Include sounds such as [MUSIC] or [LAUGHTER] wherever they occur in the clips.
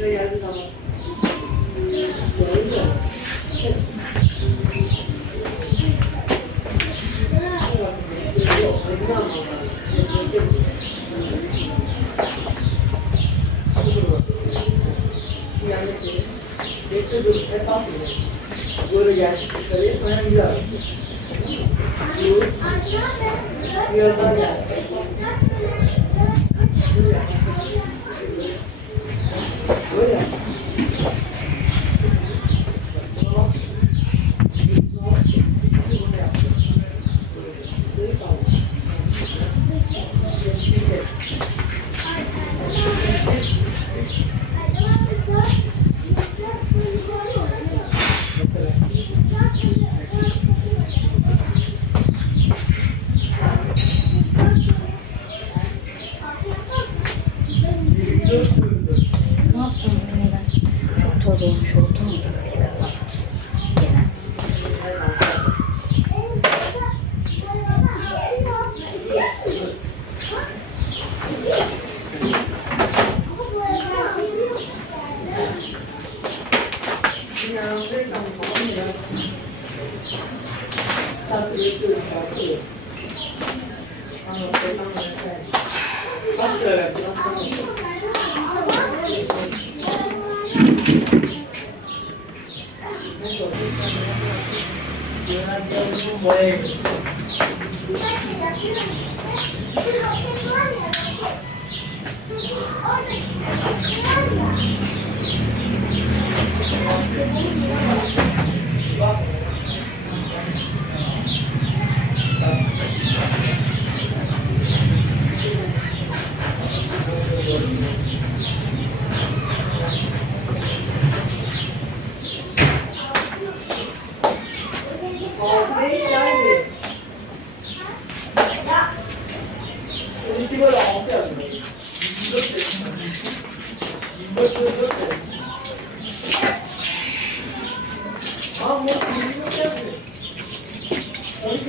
你个颜色的吗？az olmuş oldu mu da böyle Thank you. Amen.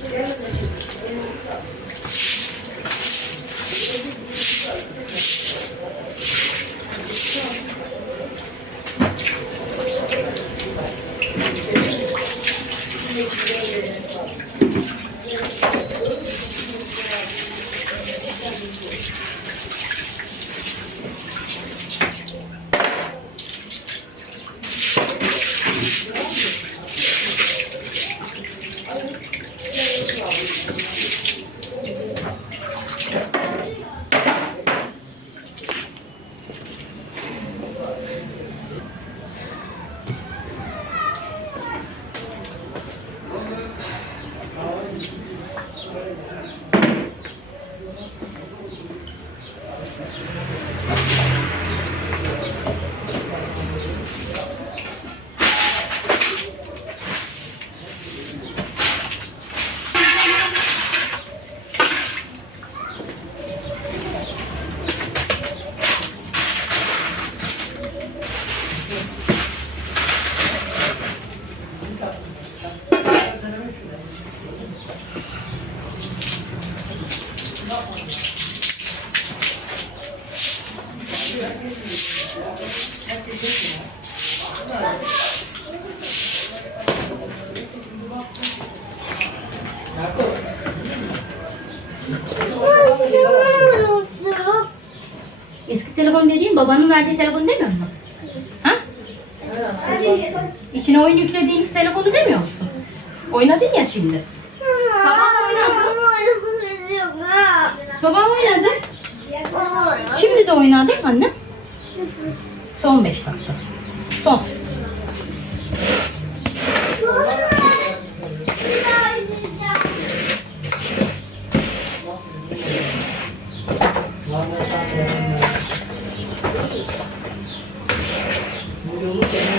Gracias. Babanın verdiği telefon demiyor musun? Ha? İçine oyun yüklediğiniz telefonu demiyor musun? Oynadın ya şimdi. Sabah oynadın. Şimdi de oynadın anne. Son 5 dakika. Son. Bu yolu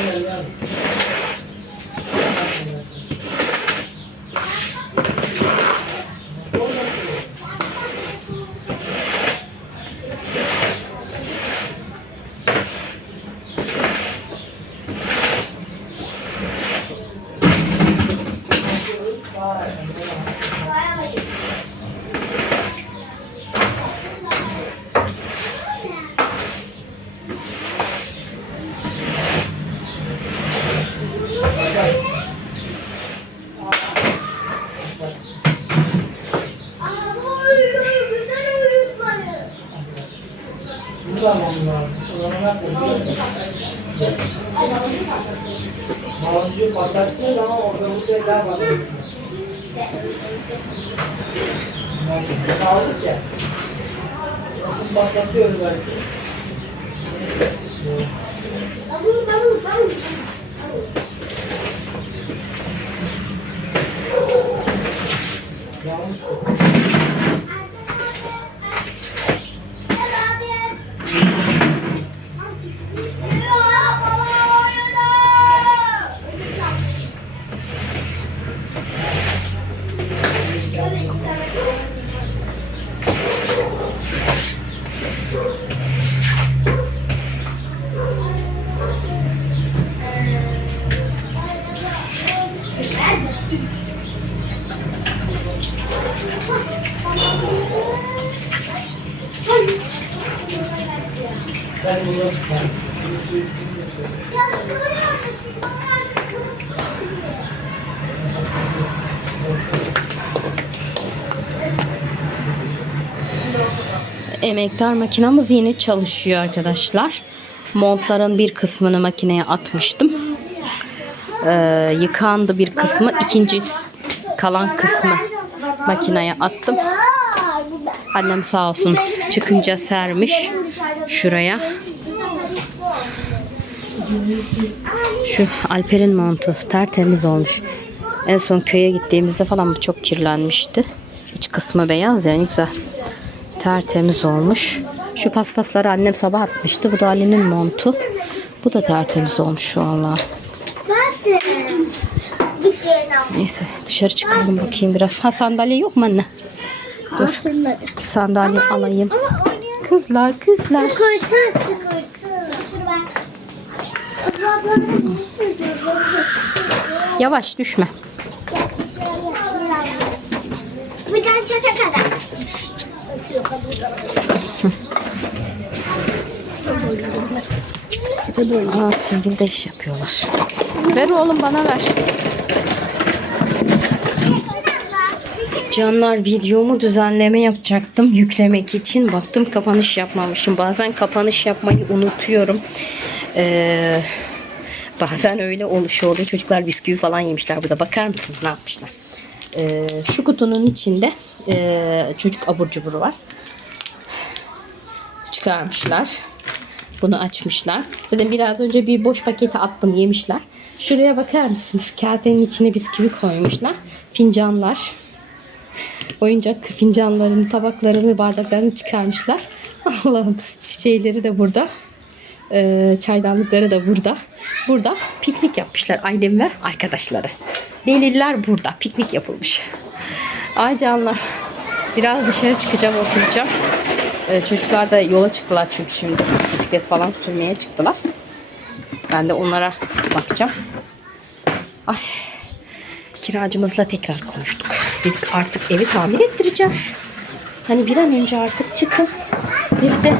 almam lazım. Kullanmak lazım. Baloncuğu patlattığın zaman orada bu şeyler var. Bunu aldık ya. Bakın patlatıyoruz belki. Yanlış oldu. Ben bunu Emektar makinamız yeni çalışıyor arkadaşlar. Montların bir kısmını makineye atmıştım. Ee, yıkandı bir kısmı. ikinci kalan kısmı makineye attım. Annem sağ olsun çıkınca sermiş şuraya. Şu Alper'in montu tertemiz olmuş. En son köye gittiğimizde falan bu çok kirlenmişti. İç kısmı beyaz yani güzel. Tertemiz olmuş. Şu paspasları annem sabah atmıştı. Bu da Ali'nin montu. Bu da tertemiz olmuş valla. Neyse dışarı çıkalım bakayım biraz. Ha sandalye yok mu anne? Dur. Sandalye alayım. Kızlar kızlar. Sıkıntı, sıkıntı. Yavaş düşme. Buradan çata kadar. Aa, şekilde iş yapıyorlar. Ver oğlum bana ver. Canlar videomu düzenleme yapacaktım yüklemek için. Baktım kapanış yapmamışım. Bazen kapanış yapmayı unutuyorum. Ee, bazen öyle oluşuyor. oluyor. Çocuklar bisküvi falan yemişler. Burada bakar mısınız ne yapmışlar? Ee, şu kutunun içinde ee, çocuk abur cuburu var. Çıkarmışlar. Bunu açmışlar. Zaten biraz önce bir boş paketi attım yemişler. Şuraya bakar mısınız? Kasenin içine bisküvi koymuşlar. Fincanlar. Oyuncak fincanlarını, tabaklarını, bardaklarını çıkarmışlar. [LAUGHS] Allah'ım şeyleri de burada. Ee, çaydanlıkları da burada. Burada piknik yapmışlar ailem ve arkadaşları. Deliller burada. Piknik yapılmış. Ay canlar. Biraz dışarı çıkacağım, oturacağım. Ee, çocuklar da yola çıktılar çünkü şimdi. Bisiklet falan sürmeye çıktılar. Ben de onlara bakacağım. Ay. Kiracımızla tekrar konuştuk. Dedik artık evi tamir ettireceğiz. Hani bir an önce artık çıkın. Biz de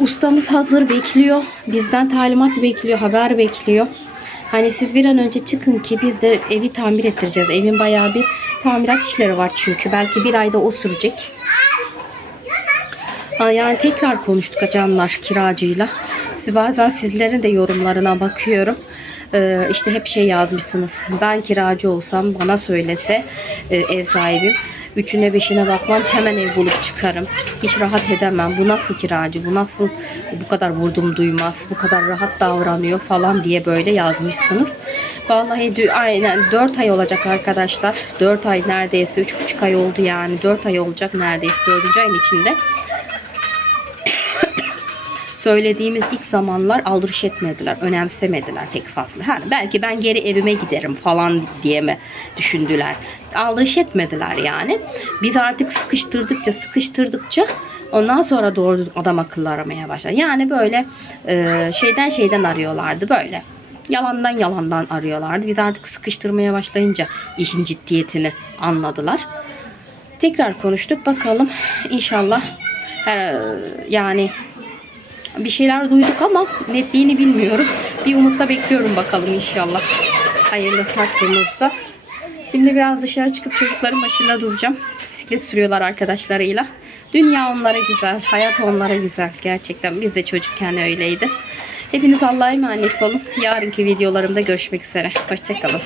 ustamız hazır bekliyor. Bizden talimat bekliyor, haber bekliyor. Hani siz bir an önce çıkın ki biz de evi tamir ettireceğiz. Evin bayağı bir tamirat işleri var çünkü. Belki bir ayda o sürecek. Yani tekrar konuştuk canlar kiracıyla. Siz bazen sizlerin de yorumlarına bakıyorum. Ee, işte hep şey yazmışsınız. Ben kiracı olsam bana söylese e, ev sahibim. Üçüne beşine bakmam hemen ev bulup çıkarım. Hiç rahat edemem. Bu nasıl kiracı? Bu nasıl bu kadar vurdum duymaz? Bu kadar rahat davranıyor falan diye böyle yazmışsınız. Vallahi aynen 4 ay olacak arkadaşlar. 4 ay neredeyse 3,5 ay oldu yani. 4 ay olacak neredeyse 4. ayın içinde söylediğimiz ilk zamanlar aldırış etmediler, önemsemediler pek fazla. Ha, belki ben geri evime giderim falan diye mi düşündüler. Aldırış etmediler yani. Biz artık sıkıştırdıkça sıkıştırdıkça ondan sonra doğru adam akıllı aramaya başladı. Yani böyle e, şeyden şeyden arıyorlardı böyle. Yalandan yalandan arıyorlardı. Biz artık sıkıştırmaya başlayınca işin ciddiyetini anladılar. Tekrar konuştuk. Bakalım inşallah her, yani bir şeyler duyduk ama netliğini bilmiyorum. Bir umutla bekliyorum bakalım inşallah. Hayırlısı hakkımızda. Şimdi biraz dışarı çıkıp çocukların başında duracağım. Bisiklet sürüyorlar arkadaşlarıyla. Dünya onlara güzel, hayat onlara güzel. Gerçekten biz de çocukken öyleydi. Hepiniz Allah'a emanet olun. Yarınki videolarımda görüşmek üzere. Hoşçakalın.